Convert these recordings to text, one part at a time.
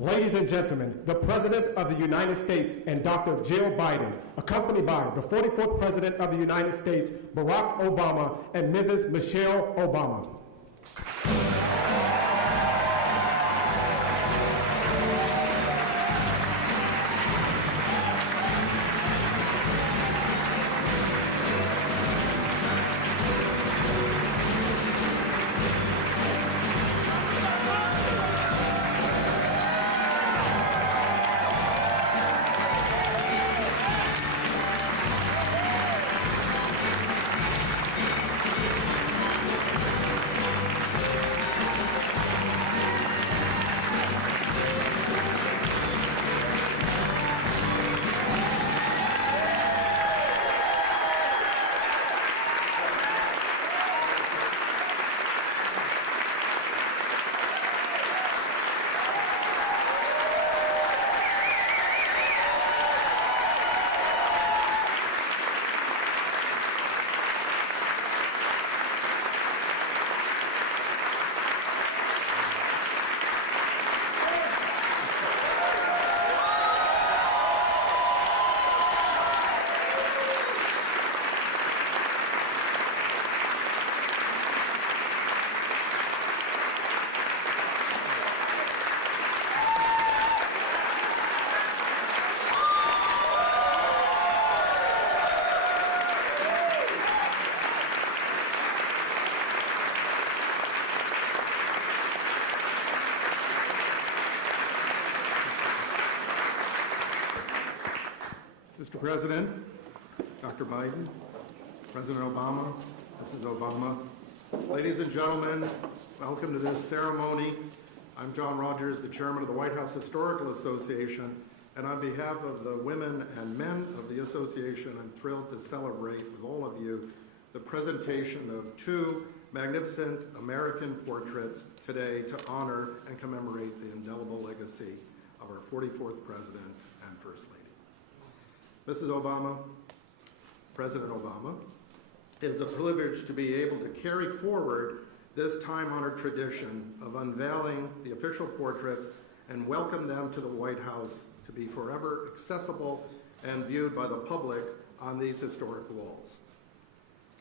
Ladies and gentlemen, the President of the United States and Dr. Jill Biden, accompanied by the 44th President of the United States, Barack Obama, and Mrs. Michelle Obama. Mr. President, Dr. Biden, President Obama, Mrs. Obama, ladies and gentlemen, welcome to this ceremony. I'm John Rogers, the chairman of the White House Historical Association, and on behalf of the women and men of the association, I'm thrilled to celebrate with all of you the presentation of two magnificent American portraits today to honor and commemorate the indelible legacy of our 44th President and First Lady. Mrs. Obama, President Obama, it is a privilege to be able to carry forward this time-honored tradition of unveiling the official portraits and welcome them to the White House to be forever accessible and viewed by the public on these historic walls.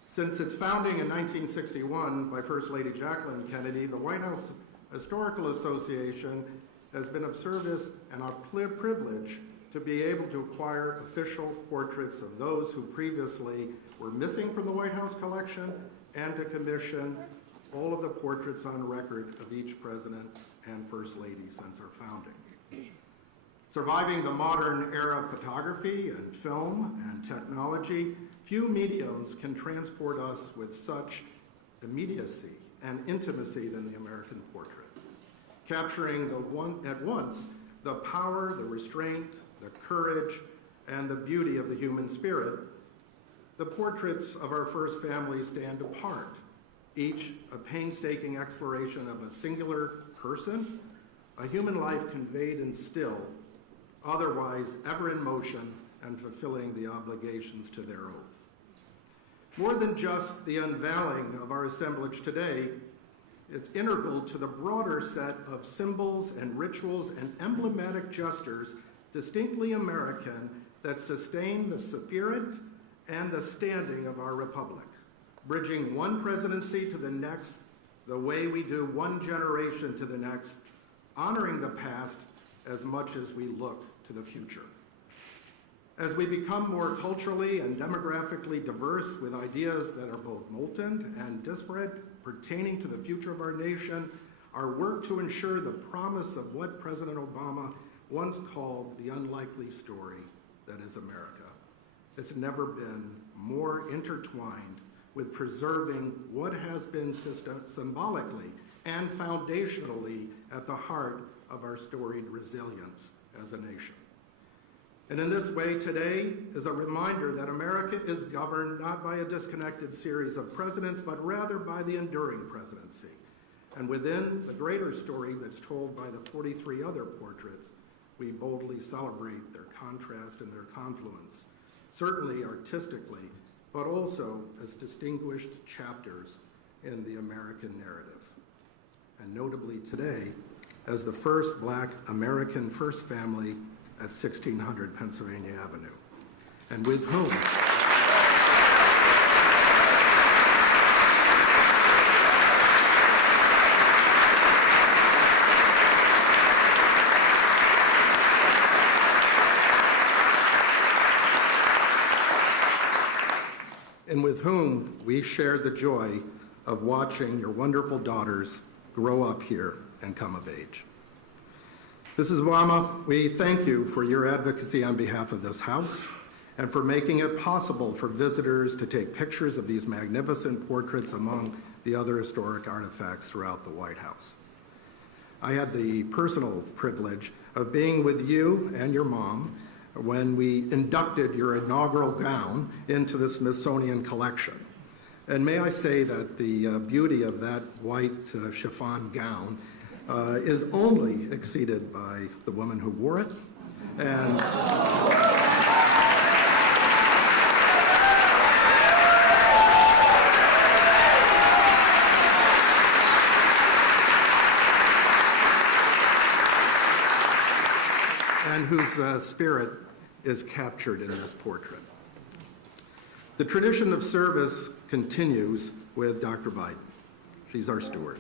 Since its founding in 1961 by First Lady Jacqueline Kennedy, the White House Historical Association has been of service and our privilege to be able to acquire official portraits of those who previously were missing from the White House collection and to commission all of the portraits on record of each president and first lady since our founding. Surviving the modern era of photography and film and technology, few mediums can transport us with such immediacy and intimacy than the American portrait, capturing at once the power, the restraint, the courage, and the beauty of the human spirit. The portraits of our first family stand apart, each a painstaking exploration of a singular person, a human life conveyed in still, otherwise ever in motion and fulfilling the obligations to their oath. More than just the unveiling of our assemblage today, it's integral to the broader set of symbols and rituals and emblematic gestures distinctly American that sustain the spirit and the standing of our republic, bridging one presidency to the next the way we do one generation to the next, honoring the past as much as we look to the future. As we become more culturally and demographically diverse with ideas that are both molten and disparate pertaining to the future of our nation, our work to ensure the promise of what President Obama once called the unlikely story that is America. It's never been more intertwined with preserving what has been symbolically and foundationally at the heart of our storied resilience as a nation. And in this way, today is a reminder that America is governed not by a disconnected series of presidents, but rather by the enduring presidency. And within the greater story that's told by the 43 other portraits, we boldly celebrate their contrast and their confluence, certainly artistically, but also as distinguished chapters in the American narrative. And notably today, as the first Black American first family at 1600 Pennsylvania Avenue, and with whom we shared the joy of watching your wonderful daughters grow up here and come of age. Mrs. Obama, we thank you for your advocacy on behalf of this House and for making it possible for visitors to take pictures of these magnificent portraits among the other historic artifacts throughout the White House. I had the personal privilege of being with you and your mom when we inducted your inaugural gown into the Smithsonian collection. And may I say that the beauty of that white chiffon gown is only exceeded by the woman who wore it. And whose spirit is captured in this portrait. The tradition of service continues with Dr. Biden. She's our steward.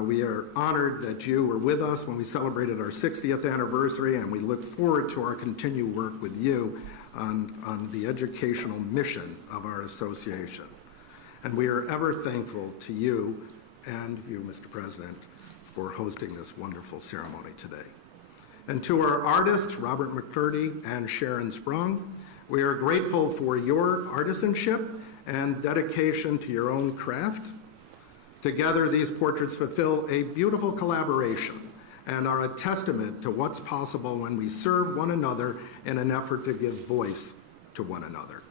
We are honored that you were with us when we celebrated our 60th anniversary, and we look forward to our continued work with you on the educational mission of our association. And we are ever thankful to you and you, Mr. President, for hosting this wonderful ceremony today. And to our artists, Robert McCurdy and Sharon Sprung, we are grateful for your artisanship and dedication to your own craft. Together, these portraits fulfill a beautiful collaboration and are a testament to what's possible when we serve one another in an effort to give voice to one another.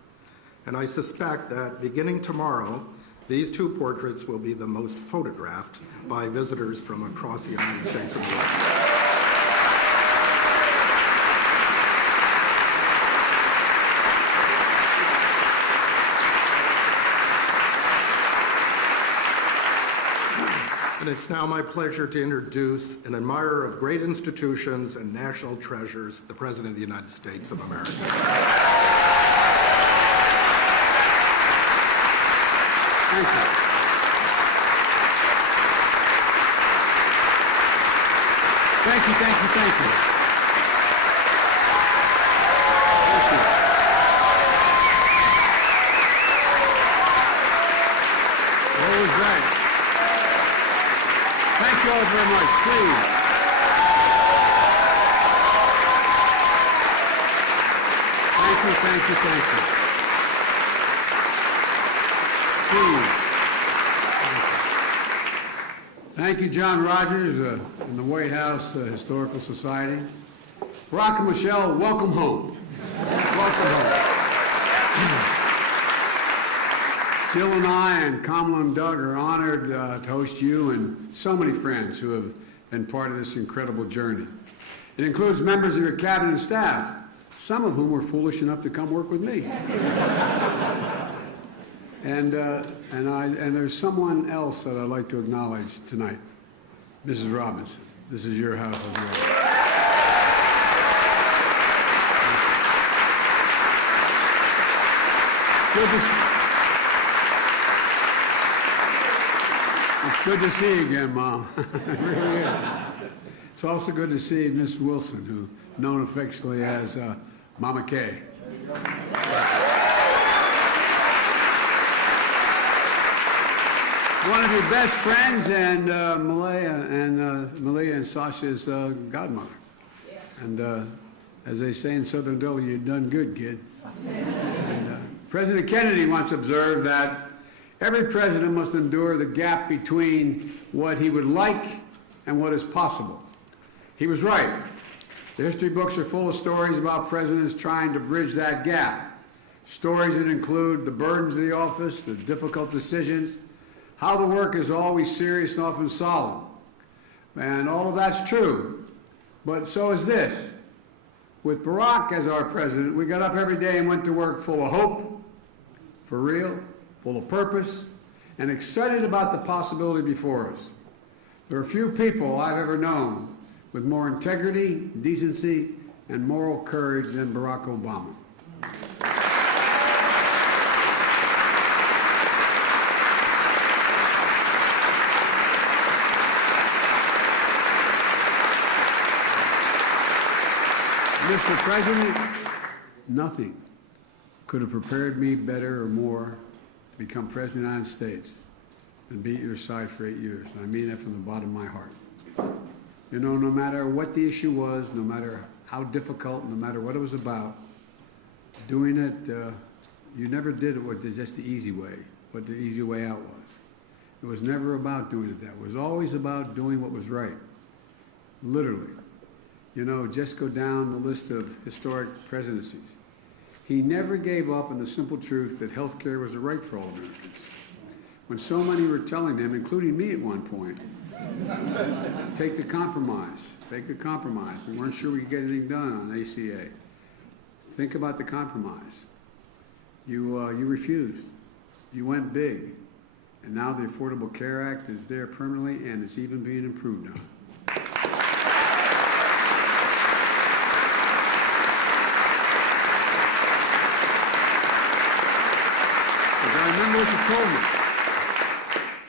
And I suspect that beginning tomorrow, these two portraits will be the most photographed by visitors from across the United States and the world. And it's now my pleasure to introduce an admirer of great institutions and national treasures, the President of the United States of America. Thank you. Thank you, thank you, thank you. Thank you. Always right. Thank you all very much. Please. Thank you, thank you, thank you. Please. Thank you, John Rogers and the White House Historical Society. Barack and Michelle, welcome home. Welcome home. Jill and I and Kamala and Doug are honored to host you and so many friends who have been part of this incredible journey. It includes members of your cabinet and staff, some of whom were foolish enough to come work with me. And there's someone else that I'd like to acknowledge tonight, Mrs. Robinson. This is your house as well. It's good to see you again, Mom. It really is. It's also good to see Miss Wilson, who known affectionately as Mama Kay. One of your best friends and Malia and Sasha's godmother. Yeah. And as they say in Southern Delaware, you've done good, kid. And President Kennedy once observed that every president must endure the gap between what he would like and what is possible. He was right. The history books are full of stories about presidents trying to bridge that gap. Stories that include the burdens of the office, the difficult decisions, how the work is always serious and often solemn. And all of that's true, but so is this. With Barack as our president, we got up every day and went to work full of hope, for real, full of purpose, and excited about the possibility before us. There are few people I've ever known with more integrity, decency, and moral courage than Barack Obama. Mr. President, nothing could have prepared me better or more to become President of the United States than be at your side for 8 years. And I mean that from the bottom of my heart. You know, no matter what the issue was, no matter how difficult, no matter what it was about, doing it, you never did it with just the easy way, what the easy way out was. It was never about doing it that way. It was always about doing what was right, literally. You know, just go down the list of historic presidencies. He never gave up on the simple truth that health care was a right for all Americans. When so many were telling him, including me at one point, take the compromise, take a compromise. We weren't sure we could get anything done on ACA. Think about the compromise. You refused. You went big. And now the Affordable Care Act is there permanently, and it's even being improved on. I remember what you told me.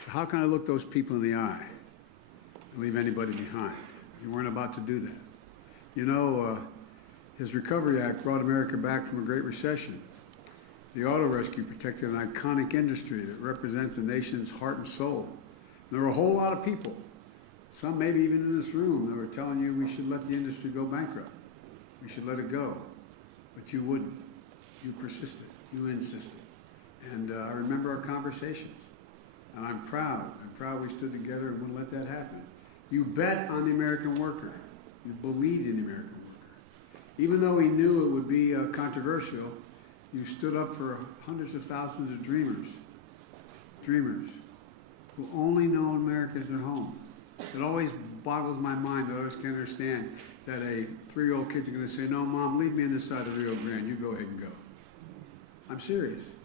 So how can I look those people in the eye and leave anybody behind? You weren't about to do that. You know, his Recovery Act brought America back from a great recession. The auto rescue protected an iconic industry that represents the nation's heart and soul. And there were a whole lot of people, some maybe even in this room, that were telling you we should let the industry go bankrupt. We should let it go. But you wouldn't. You persisted. You insisted. And I remember our conversations, and I'm proud we stood together and wouldn't let that happen. You bet on the American worker. You believed in the American worker. Even though we knew it would be controversial, you stood up for hundreds of thousands of dreamers who only know America as their home. It always boggles my mind that I always can't understand that a 3-year-old kid's going to say, no, Mom, leave me on this side of the Rio Grande. You go ahead and go. I'm serious.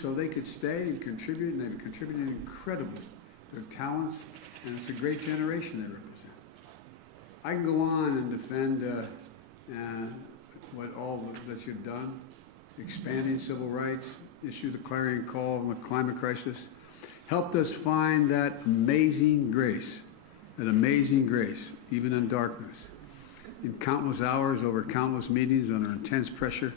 So they could stay and contribute, and they've contributed incredibly. Their talents, and it's a great generation they represent. I can go on and defend what all that you've done, expanding civil rights, issue the clarion call on the climate crisis, helped us find that amazing grace, even in darkness. In countless hours, over countless meetings, under intense pressure,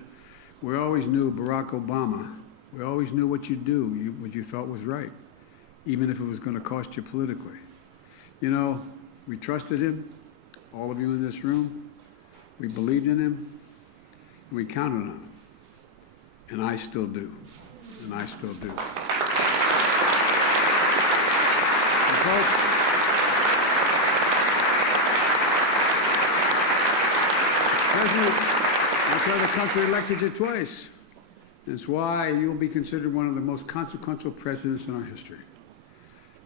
we always knew Barack Obama. We always knew what you'd do, what you thought was right, even if it was going to cost you politically. You know, we trusted him, all of you in this room. We believed in him, and we counted on him. And I still do. And I still do. President, that's why the country elected you twice. That's why you'll be considered one of the most consequential presidents in our history,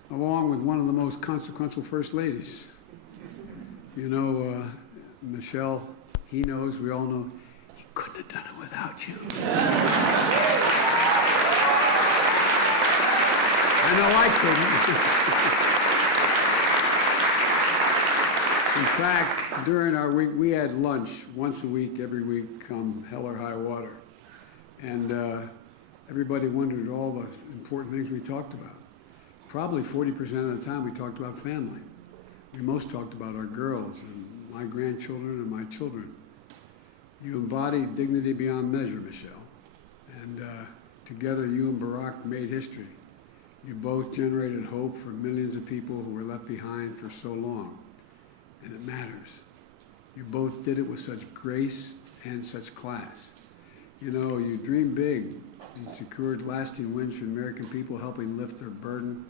along with one of the most consequential first ladies. You know, Michelle, he knows, we all know, he couldn't have done it without you. I know I couldn't. In fact, during our week, we had lunch once a week, every week, come hell or high water. And everybody wondered all the important things we talked about. Probably 40% of the time we talked about family. We most talked about our girls and my grandchildren and my children. You embodied dignity beyond measure, Michelle. And together you and Barack made history. You both generated hope for millions of people who were left behind for so long. And it matters. You both did it with such grace and such class. You know, you dreamed big. You secured lasting wins for the American people, helping lift their burden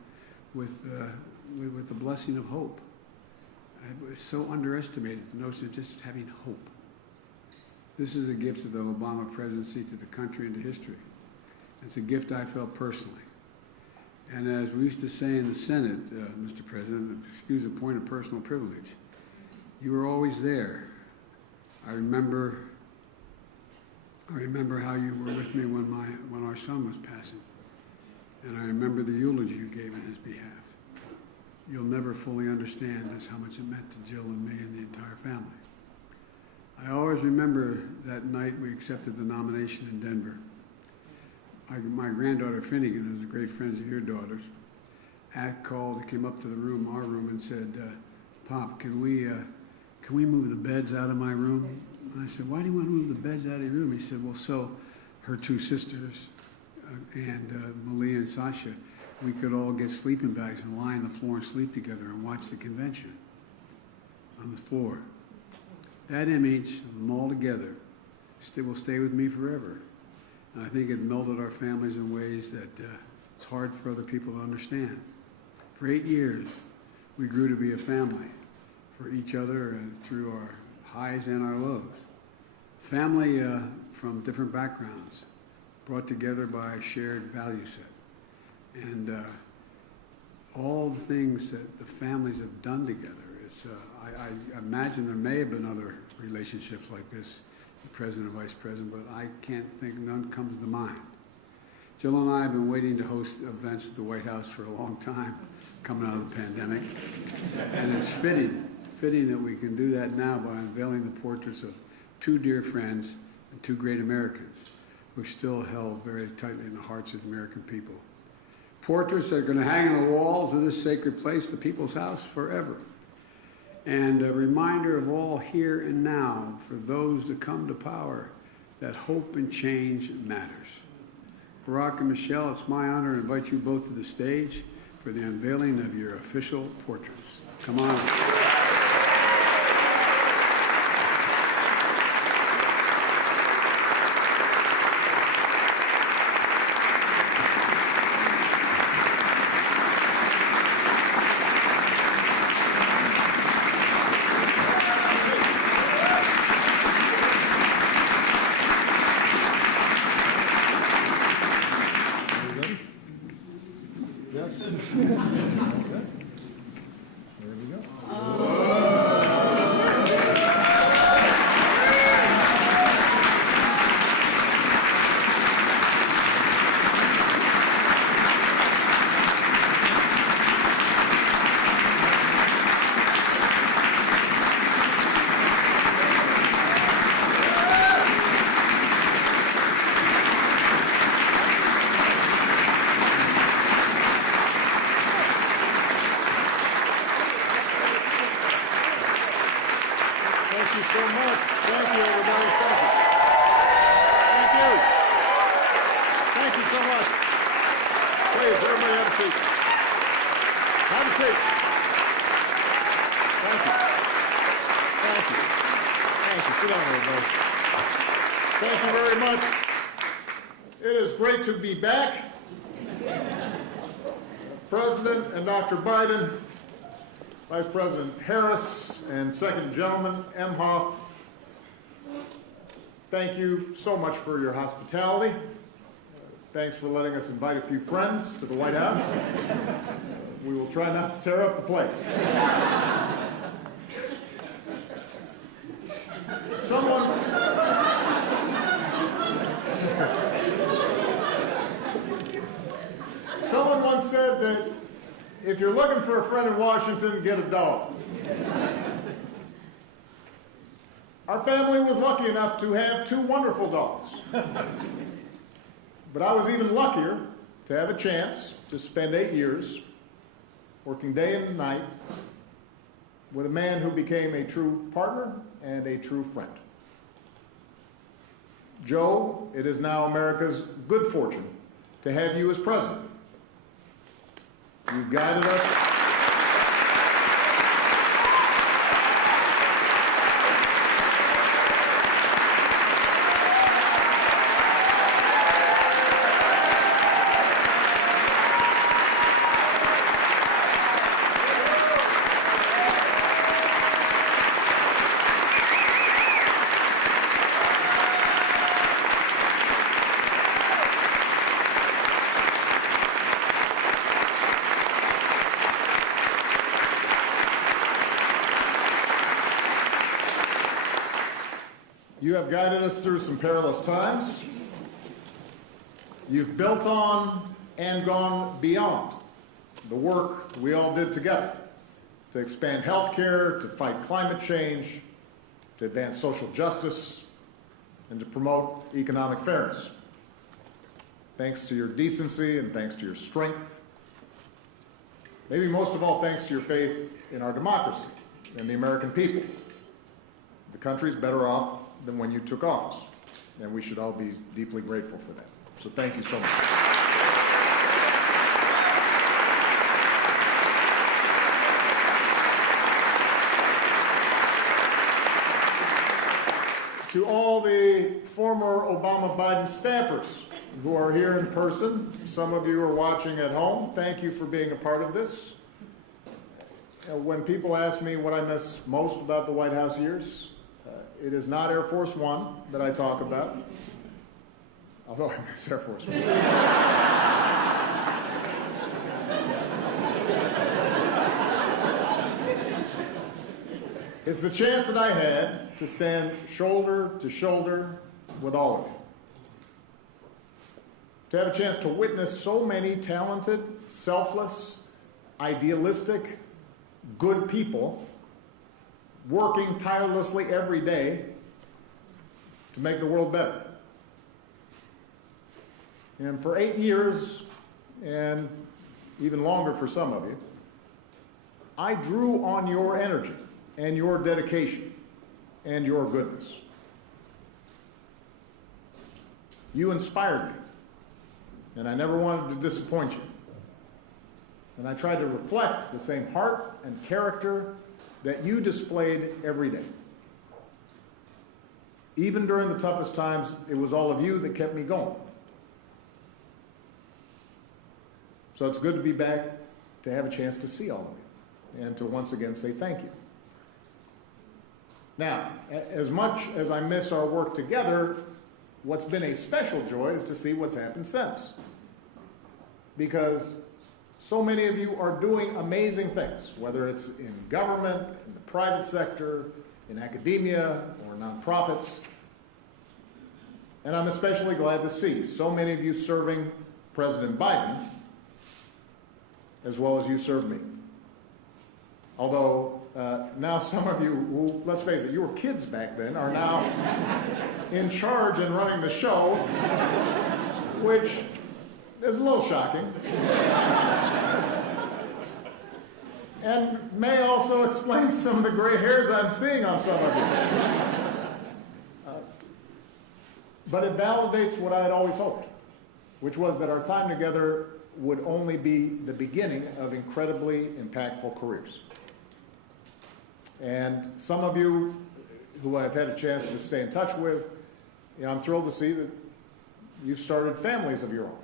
with the blessing of hope. It was so underestimated, the notion of just having hope. This is a gift of the Obama presidency to the country and to history. It's a gift I felt personally. And as we used to say in the Senate, Mr. President, excuse the point of personal privilege, you were always there. I remember how you were with me when our son was passing. And I remember the eulogy you gave in his behalf. you'll never fully understand just how much it meant to Jill and me and the entire family. I always remember that night we accepted the nomination in Denver. My granddaughter Finnegan, who's a great friend of your daughter's, called, came up to the room, our room, and said, "Pop, can we move the beds out of my room?" And I said, "Why do you want to move the beds out of your room?" He said, "Well, so her two sisters and Malia and Sasha, we could all get sleeping bags and lie on the floor and sleep together and watch the convention on the floor." That image of them all together will stay with me forever. And I think it melded our families in ways that it's hard for other people to understand. For 8 years, we grew to be a family for each other and through our highs and our lows. Family from different backgrounds, brought together by a shared value set. And all the things that the families have done together, I imagine there may have been other relationships like this, the president and vice president, but I can't think, none comes to mind. Jill and I have been waiting to host events at the White House for a long time, coming out of the pandemic. And it's fitting that we can do that now by unveiling the portraits of two dear friends and two great Americans who are still held very tightly in the hearts of the American people. Portraits that are going to hang on the walls of this sacred place, the People's House, forever. And a reminder of all here and now for those to come to power that hope and change matters. Barack and Michelle, it's my honor to invite you both to the stage for the unveiling of your official portraits. Come on. Yes? Okay. There we go. Thank you so much. Thank you, everybody. Thank you. Thank you. Thank you so much. Please, everybody have a seat. Have a seat. Thank you. Thank you. Thank you. Sit down, everybody. Thank you very much. It is great to be back. President and Dr. Biden, Vice President Harris, and Second Gentleman Emhoff, thank you so much for your hospitality. Thanks for letting us invite a few friends to the White House. We will try not to tear up the place. Someone once said that if you're looking for a friend in Washington, get a dog. Our family was lucky enough to have two wonderful dogs. But I was even luckier to have a chance to spend 8 years working day and night with a man who became a true partner and a true friend. Joe, it is now America's good fortune to have you as president. You guided us. You have guided us through some perilous times. You've built on and gone beyond the work we all did together. to expand health care, to fight climate change, to advance social justice, and to promote economic fairness. Thanks to your decency and thanks to your strength. Maybe most of all, thanks to your faith in our democracy and the American people. The country's better off than when you took office, and we should all be deeply grateful for that. So thank you so much. To all the former Obama-Biden staffers who are here in person, some of you are watching at home, thank you for being a part of this. When people ask me what I miss most about the White House years, it is not Air Force One that I talk about, although I miss Air Force One. It's the chance that I had to stand shoulder to shoulder with all of you. To have a chance to witness so many talented, selfless, idealistic, good people working tirelessly every day to make the world better. And for 8 years, and even longer for some of you, I drew on your energy and your dedication and your goodness. You inspired me, and I never wanted to disappoint you. And I tried to reflect the same heart and character that you displayed every day. Even during the toughest times, it was all of you that kept me going. So it's good to be back, to have a chance to see all of you, and to once again say thank you. Now, as much as I miss our work together, what's been a special joy is to see what's happened since. Because so many of you are doing amazing things, whether it's in government, in the private sector, in academia, or nonprofits. And I'm especially glad to see so many of you serving President Biden, as well as you served me. Although now some of you who, let's face it, you were kids back then, are now in charge and running the show, which is a little shocking. And may also explain some of the gray hairs I'm seeing on some of you. But it validates what I had always hoped, which was that our time together would only be the beginning of incredibly impactful careers. And some of you who I've had a chance to stay in touch with, I'm thrilled to see that you've started families of your own.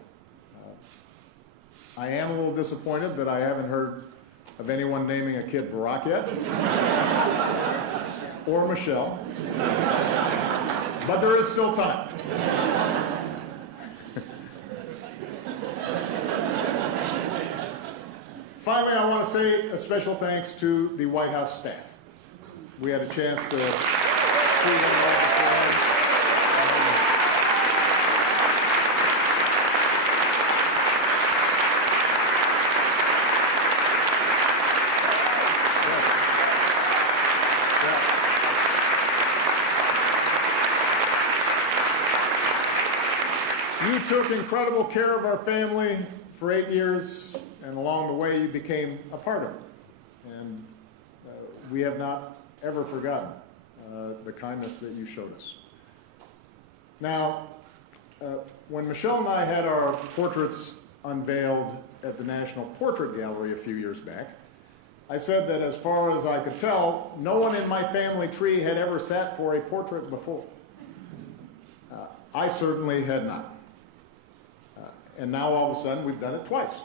I am a little disappointed that I haven't heard of anyone naming a kid Barack yet, or Michelle, but there is still time. Finally, I want to say a special thanks to the White House staff. We had a chance to see them right beforehand. You took incredible care of our family for 8 years, and along the way you became a part of it. And we have not ever forgotten the kindness that you showed us. Now, when Michelle and I had our portraits unveiled at the National Portrait Gallery a few years back, I said that as far as I could tell, no one in my family tree had ever sat for a portrait before. I certainly had not. And now all of a sudden we've done it twice.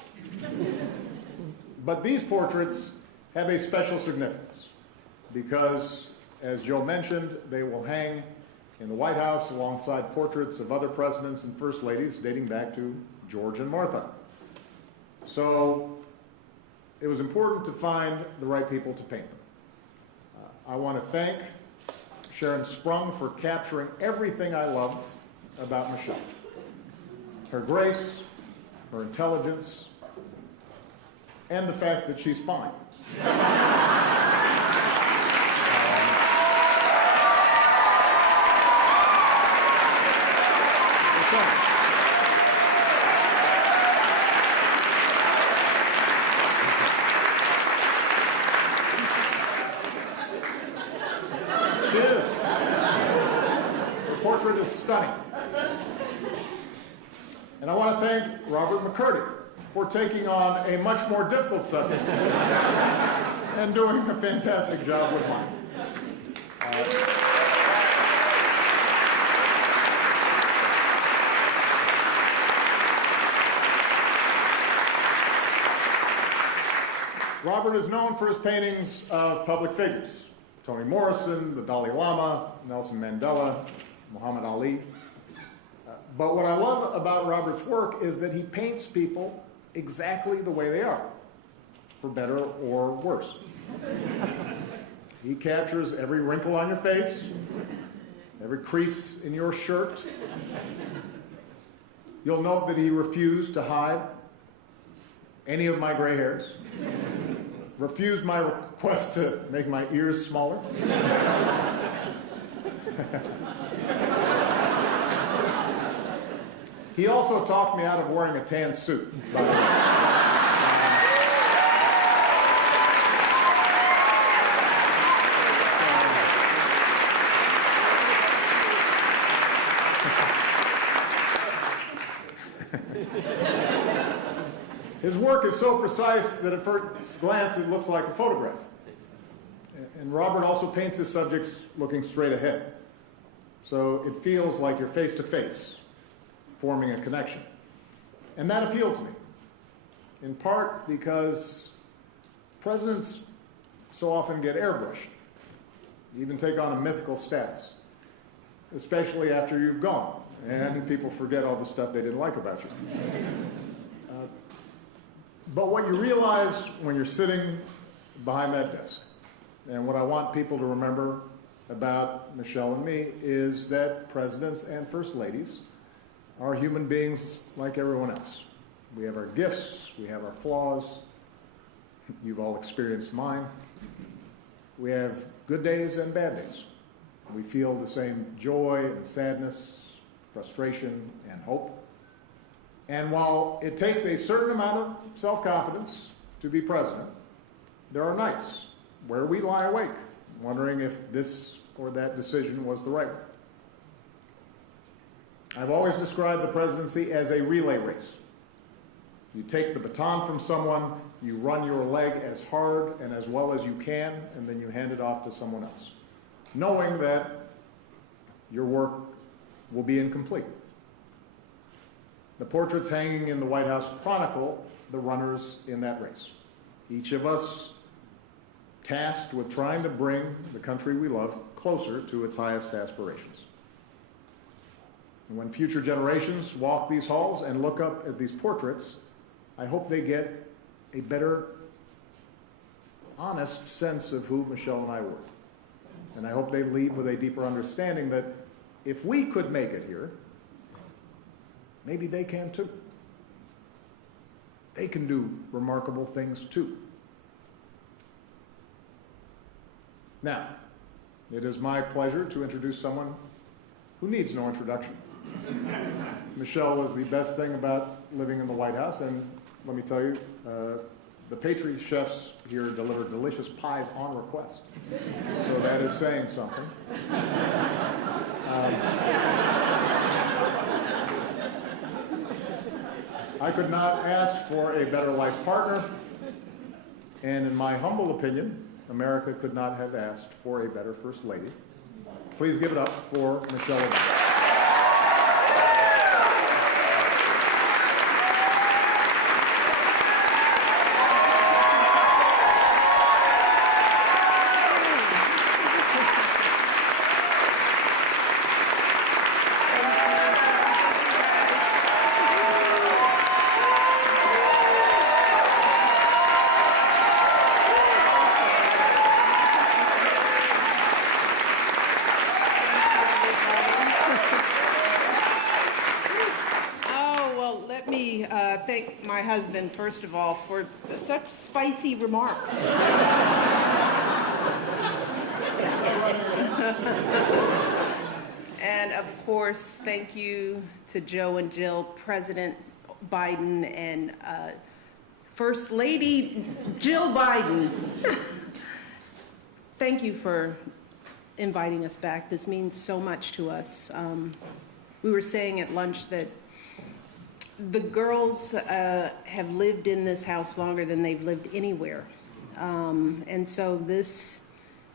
But these portraits have a special significance because, as Joe mentioned, they will hang in the White House alongside portraits of other presidents and first ladies dating back to George and Martha. So it was important to find the right people to paint them. I want to thank Sharon Sprung for capturing everything I love about Michelle. Her grace, her intelligence, and the fact that she's fine. She is. The portrait is stunning. And I want to thank Robert McCurdy for taking on a much more difficult subject and doing a fantastic job with mine. Robert is known for his paintings of public figures: Toni Morrison, the Dalai Lama, Nelson Mandela, Muhammad Ali. But what I love about Robert's work is that he paints people exactly the way they are, for better or worse. He captures every wrinkle on your face, every crease in your shirt. You'll note that he refused to hide any of my gray hairs, refused my request to make my ears smaller. He also talked me out of wearing a tan suit, by the way. His work is so precise that at first glance it looks like a photograph. And Robert also paints his subjects looking straight ahead. So it feels like you're face to face, forming a connection. And that appealed to me, in part because presidents so often get airbrushed, even take on a mythical status, especially after you've gone, and people forget all the stuff they didn't like about you. But what you realize when you're sitting behind that desk, and what I want people to remember about Michelle and me, is that presidents and first ladies are human beings like everyone else. We have our gifts, we have our flaws. You've all experienced mine. We have good days and bad days. We feel the same joy and sadness, frustration and hope. And while it takes a certain amount of self-confidence to be president, there are nights where we lie awake, wondering if this or that decision was the right one. I've always described the presidency as a relay race. You take the baton from someone, you run your leg as hard and as well as you can, and then you hand it off to someone else, knowing that your work will be incomplete. The portraits hanging in the White House chronicle the runners in that race. Each of us tasked with trying to bring the country we love closer to its highest aspirations. And when future generations walk these halls and look up at these portraits, I hope they get a better, honest sense of who Michelle and I were. And I hope they leave with a deeper understanding that if we could make it here, maybe they can too. They can do remarkable things too. Now, it is my pleasure to introduce someone who needs no introduction. Michelle was the best thing about living in the White House, and let me tell you, the pastry chefs here deliver delicious pies on request. So that is saying something. I could not ask for a better life partner, and in my humble opinion, America could not have asked for a better First Lady. Please give it up for Michelle Obama. Thank my husband, first of all, for such spicy remarks. And of course, thank you to Joe and Jill, President Biden, and First Lady Jill Biden. Thank you for inviting us back. This means so much to us. We were saying at lunch that the girls have lived in this house longer than they've lived anywhere. And so this,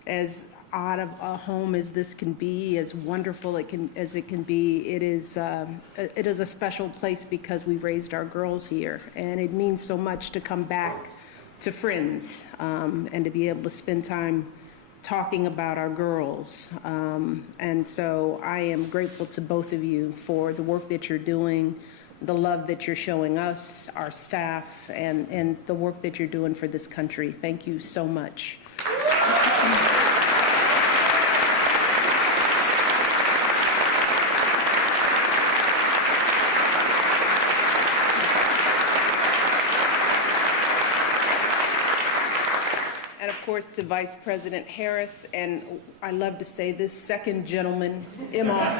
as odd of a home as this can be, as wonderful as it can be, it is a special place because we raised our girls here. And it means so much to come back to friends and to be able to spend time talking about our girls. And so I am grateful to both of you for the work that you're doing, the love that you're showing us, our staff, and the work that you're doing for this country. Thank you so much. And of course to Vice President Harris, and I love to say this, second gentleman, Imhoff.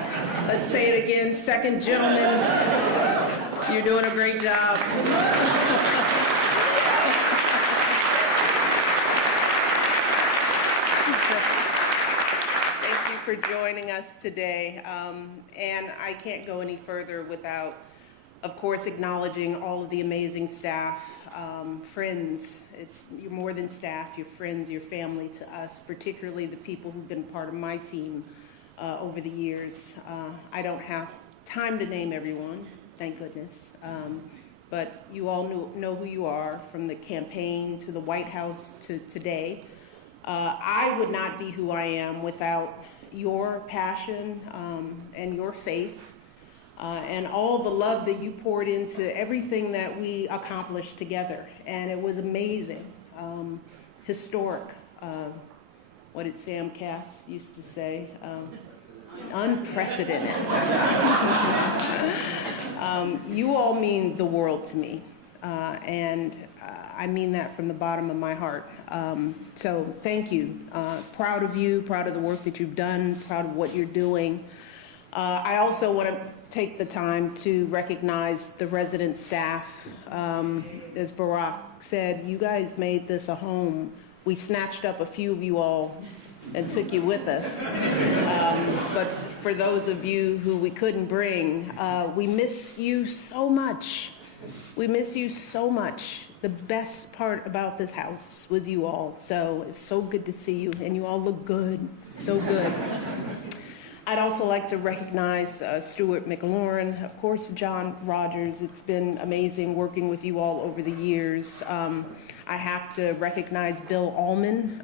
Let's say it again, second gentleman. You're doing a great job. Thank you for joining us today. And I can't go any further without, of course, acknowledging all of the amazing staff, friends. You're more than staff, you're friends, you're family to us, particularly the people who've been part of my team over the years. I don't have time to name everyone, thank goodness, but you all know who you are, from the campaign to the White House to today. I would not be who I am without your passion and your faith. And all the love that you poured into everything that we accomplished together. And it was amazing, historic. What did Sam Cass used to say? Unprecedented. You all mean the world to me. And I mean that from the bottom of my heart. So thank you. Proud of you, proud of the work that you've done, proud of what you're doing. I also want to take the time to recognize the resident staff. As Barack said, you guys made this a home. We snatched up a few of you all and took you with us. But for those of you who we couldn't bring, we miss you so much. We miss you so much. The best part about this house was you all. So it's so good to see you, and you all look good, so good. I'd also like to recognize Stuart McLaurin, of course, John Rogers. It's been amazing working with you all over the years. I have to recognize Bill Allman,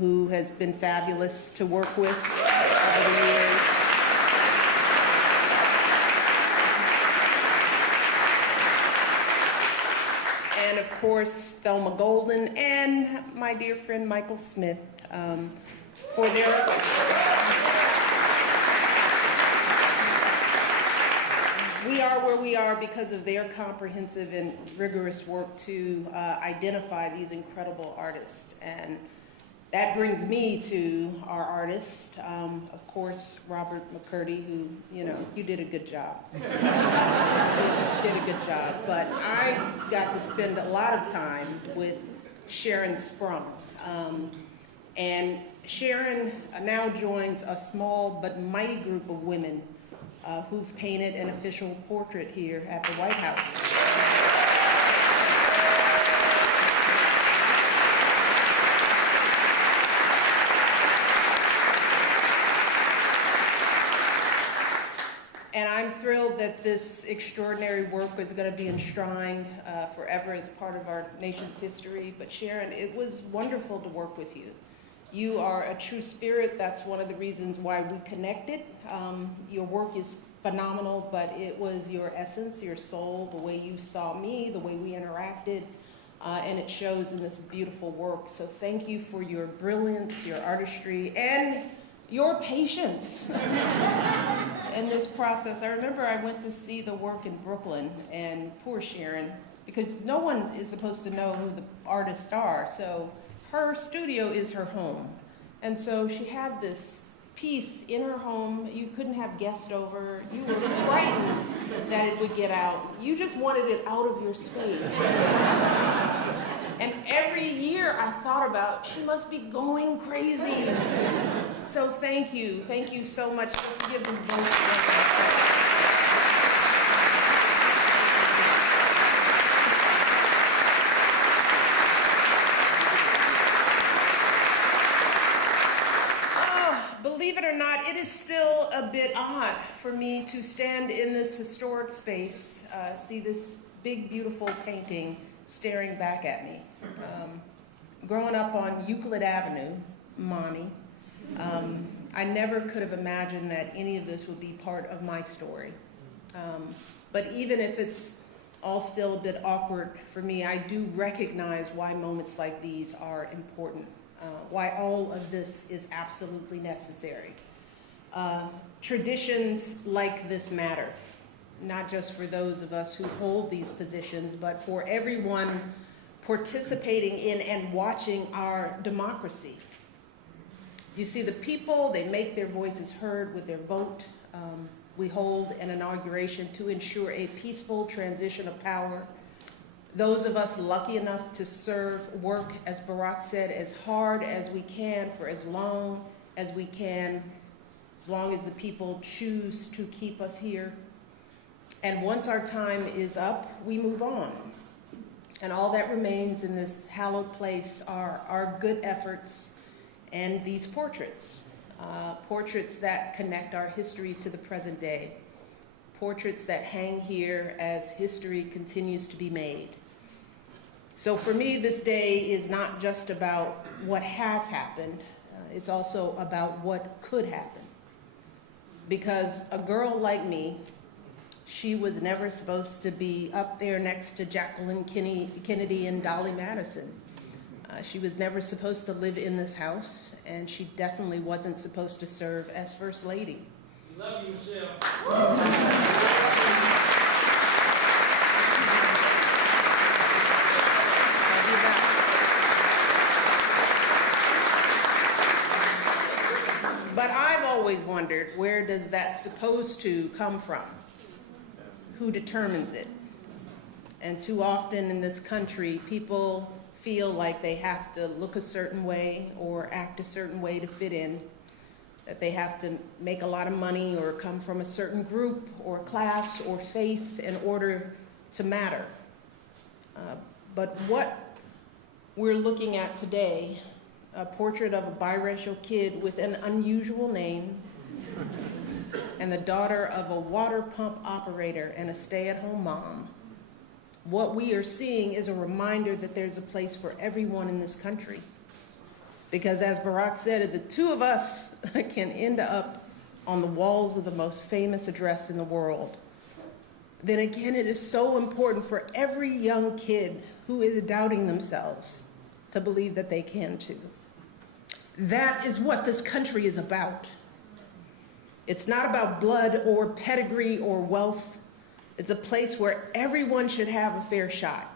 who has been fabulous to work with over the years. And of course, Thelma Golden and my dear friend Michael Smith for their... We are where we are because of their comprehensive and rigorous work to identify these incredible artists. And that brings me to our artist, of course, Robert McCurdy, who, you did a good job. Did a good job. But I got to spend a lot of time with Sharon Sprung. And Sharon now joins a small but mighty group of women who've painted an official portrait here at the White House. And I'm thrilled that this extraordinary work is going to be enshrined forever as part of our nation's history. But Sharon, it was wonderful to work with you. You are a true spirit. That's one of the reasons why we connected. Your work is phenomenal, but it was your essence, your soul, the way you saw me, the way we interacted, and it shows in this beautiful work. So thank you for your brilliance, your artistry, and your patience in this process. I remember I went to see the work in Brooklyn, and poor Sharon, because no one is supposed to know who the artists are, so her studio is her home. And so she had this piece in her home. You couldn't have guests over. You were frightened that it would get out. You just wanted it out of your space. And every year I thought about, she must be going crazy. So thank you so much. Let's give them both. Believe it or not, it is still a bit odd for me to stand in this historic space, see this big, beautiful painting staring back at me. Growing up on Euclid Avenue, Monty, I never could have imagined that any of this would be part of my story. But even if it's all still a bit awkward for me, I do recognize why moments like these are important. Why all of this is absolutely necessary. Traditions like this matter, not just for those of us who hold these positions, but for everyone participating in and watching our democracy. You see, the people, they make their voices heard with their vote. We hold an inauguration to ensure a peaceful transition of power. Those of us lucky enough to serve, work, as Barack said, as hard as we can for as long as we can, as long as the people choose to keep us here. And once our time is up, we move on. And all that remains in this hallowed place are our good efforts and these portraits. Portraits that connect our history to the present day. Portraits that hang here as history continues to be made. So for me, this day is not just about what has happened, it's also about what could happen. Because a girl like me, she was never supposed to be up there next to Jacqueline Kennedy and Dolly Madison. She was never supposed to live in this house, and she definitely wasn't supposed to serve as First Lady. Love you, Michelle. But I've always wondered, where does that supposed to come from? Who determines it? And too often in this country, people feel like they have to look a certain way or act a certain way to fit in, that they have to make a lot of money or come from a certain group or class or faith in order to matter. But what we're looking at today, a portrait of a biracial kid with an unusual name and the daughter of a water pump operator and a stay-at-home mom. What we are seeing is a reminder that there's a place for everyone in this country. Because as Barack said, if the two of us can end up on the walls of the most famous address in the world, then again, it is so important for every young kid who is doubting themselves to believe that they can too. That is what this country is about. It's not about blood or pedigree or wealth. It's a place where everyone should have a fair shot.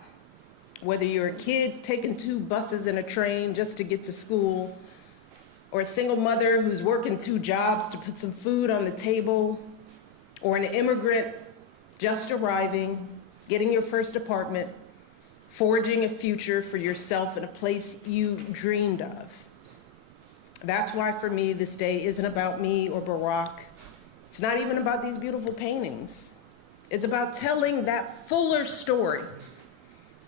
Whether you're a kid taking 2 buses and a train just to get to school, or a single mother who's working 2 jobs to put some food on the table, or an immigrant just arriving, getting your first apartment, forging a future for yourself in a place you dreamed of. That's why for me, this day isn't about me or Barack. It's not even about these beautiful paintings. It's about telling that fuller story,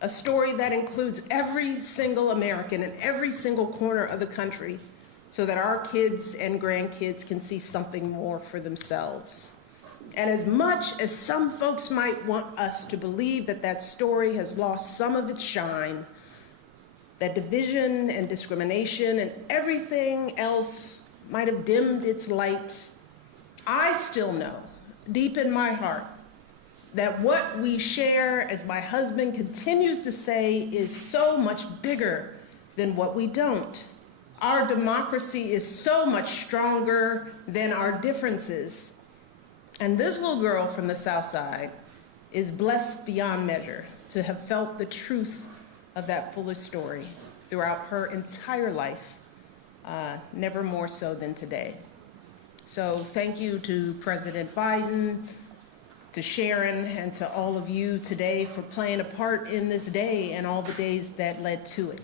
a story that includes every single American in every single corner of the country so that our kids and grandkids can see something more for themselves. And as much as some folks might want us to believe that that story has lost some of its shine, that division and discrimination and everything else might have dimmed its light, I still know, deep in my heart, that what we share, as my husband continues to say, is so much bigger than what we don't. Our democracy is so much stronger than our differences. And this little girl from the South Side is blessed beyond measure to have felt the truth of that fuller story throughout her entire life, never more so than today. So thank you to President Biden, to Sharon, and to all of you today for playing a part in this day and all the days that led to it.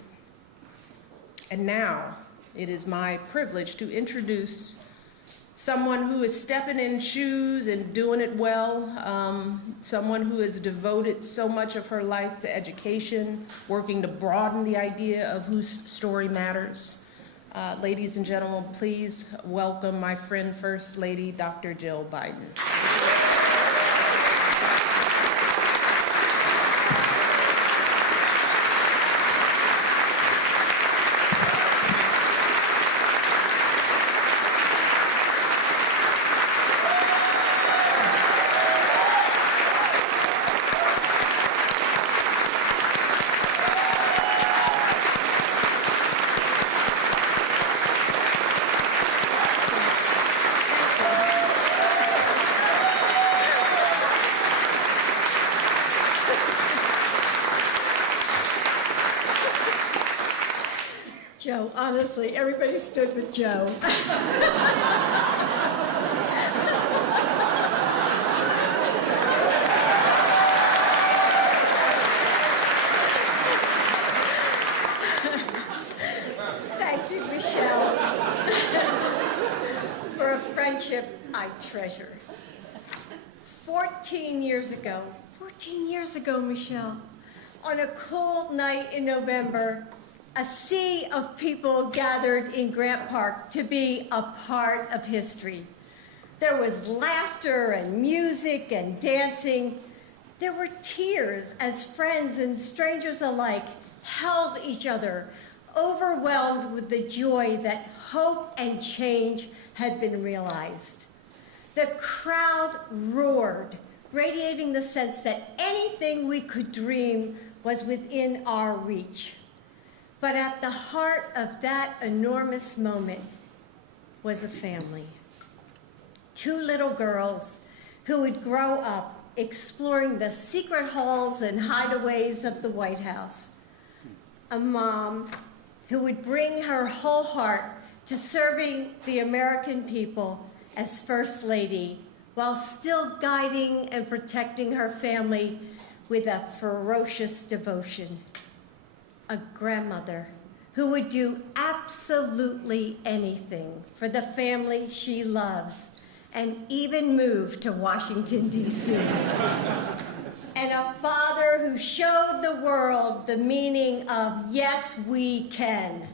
And now, it is my privilege to introduce someone who is stepping in shoes and doing it well, someone who has devoted so much of her life to education, working to broaden the idea of whose story matters. Ladies and gentlemen, please welcome my friend, First Lady, Dr. Jill Biden. Joe, honestly, everybody stood with Joe. Thank you, Michelle, for a friendship I treasure. 14 years ago, Michelle, on a cold night in November, a sea of people gathered in Grant Park to be a part of history. There was laughter and music and dancing. There were tears as friends and strangers alike held each other, overwhelmed with the joy that hope and change had been realized. The crowd roared, radiating the sense that anything we could dream was within our reach. But at the heart of that enormous moment was a family. 2 little girls who would grow up exploring the secret halls and hideaways of the White House. A mom who would bring her whole heart to serving the American people as First Lady, while still guiding and protecting her family with a ferocious devotion. A grandmother who would do absolutely anything for the family she loves, and even move to Washington, D.C. And a father who showed the world the meaning of yes, we can.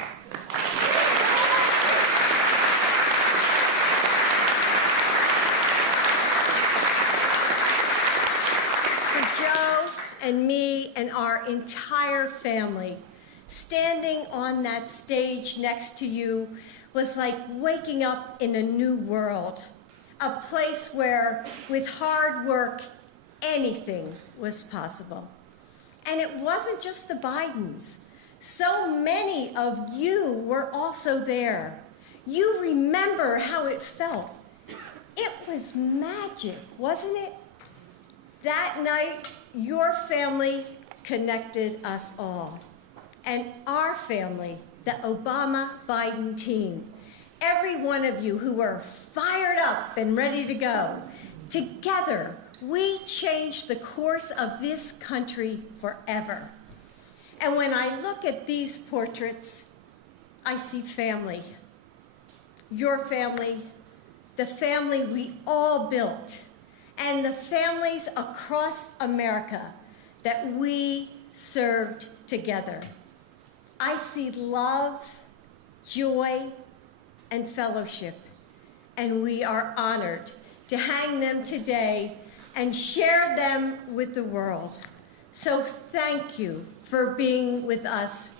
For Joe and me and our entire family, standing on that stage next to you was like waking up in a new world, a place where, with hard work, anything was possible. And it wasn't just the Bidens. So many of you were also there. You remember how it felt. It was magic, wasn't it? That night, your family connected us all. And our family, the Obama-Biden team, every one of you who were fired up and ready to go, together, we changed the course of this country forever. And when I look at these portraits, I see family. Your family, the family we all built, and the families across America that we served together. I see love, joy, and fellowship, and we are honored to hang them today and share them with the world. So thank you for being with us.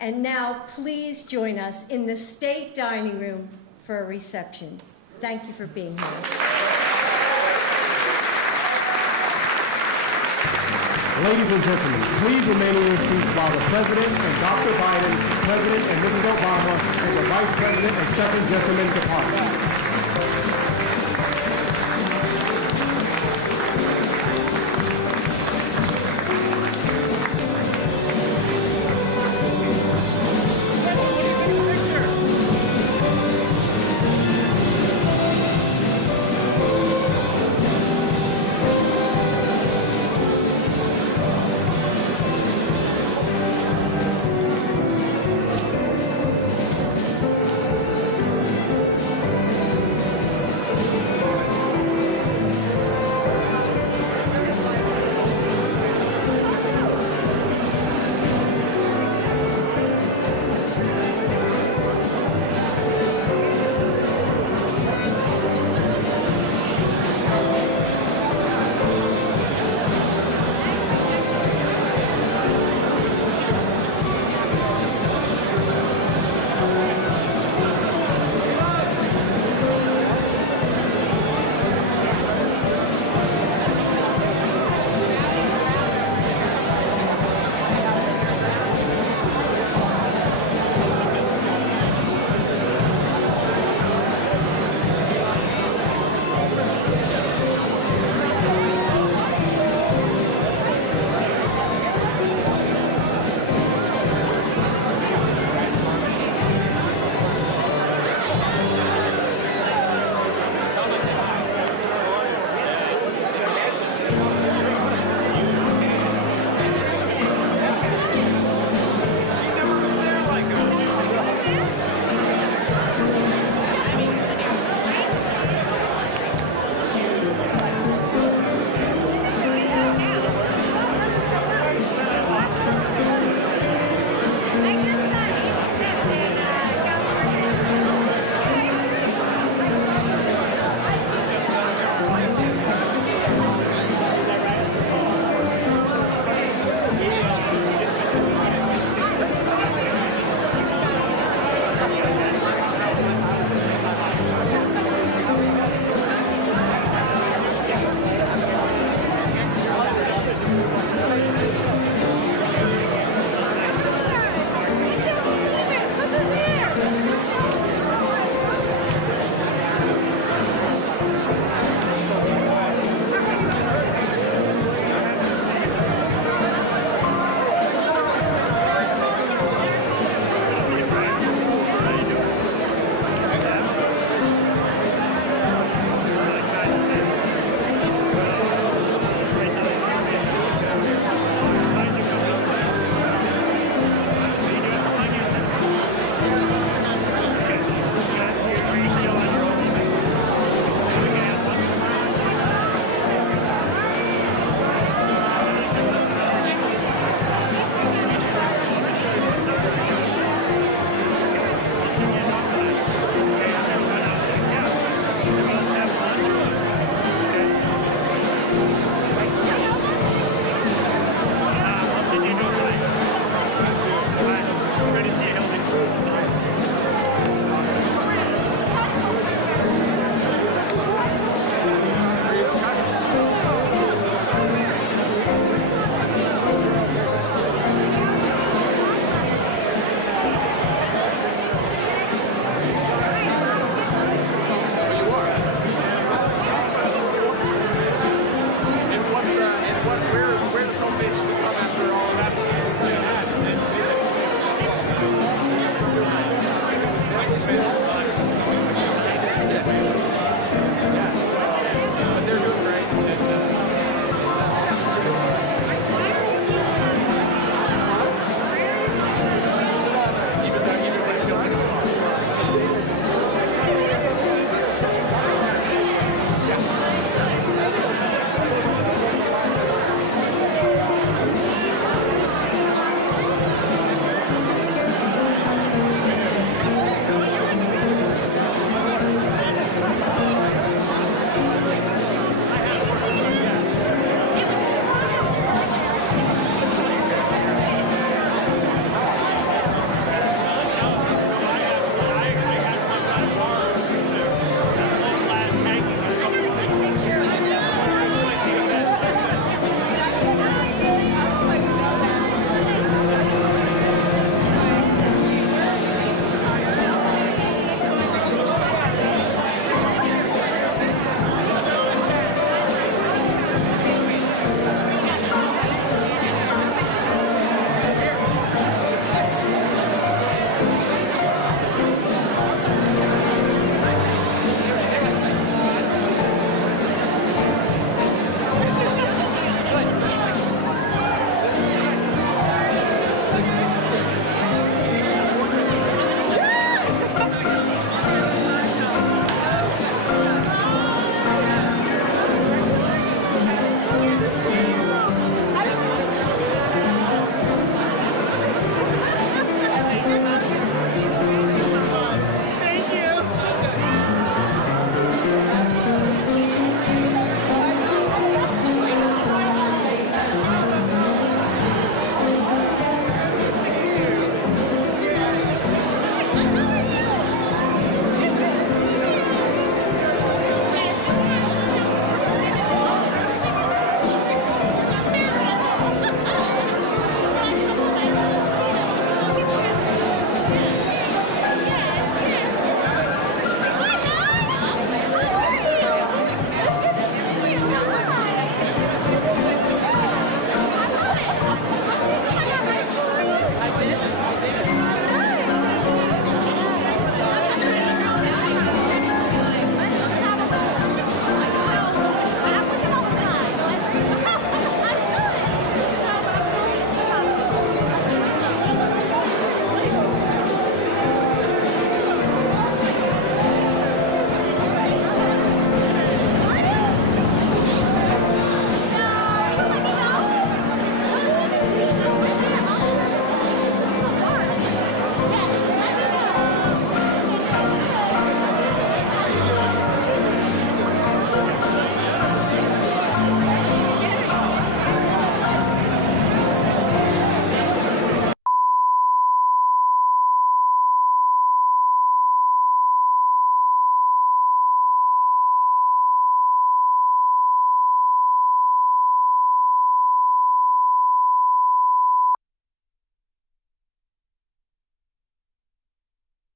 And now please join us in the State Dining Room for a reception. Thank you for being here. Ladies and gentlemen, please remain in your seats while the President and Dr. Biden, President and Mrs. Obama, and the Vice President and Second Gentleman depart.